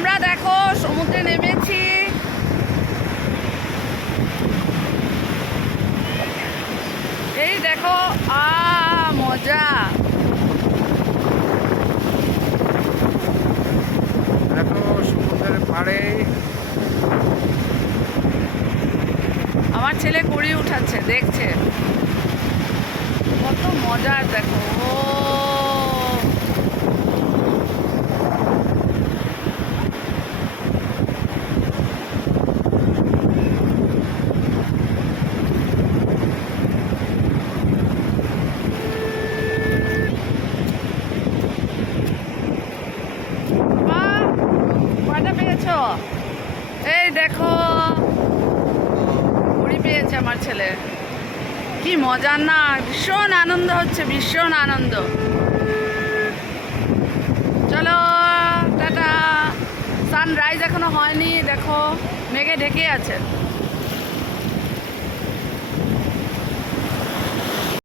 আমরা দেখো সমুদ্রে নেমেছি। এই দেখো মজা। দেখো সমুদ্রের পাড়ে আমার ছেলে কুড়ি উঠাচ্ছে, দেখছে কত মজার। দেখো কয়টা পেয়েছো? এই দেখো কুড়ি পেয়েছে আমার ছেলে। কি মজার না, ভীষণ আনন্দ হচ্ছে, ভীষণ আনন্দ। চলো টাটা। সানরাইজ এখনো হয়নি, দেখো মেঘে ঢেকে আছে।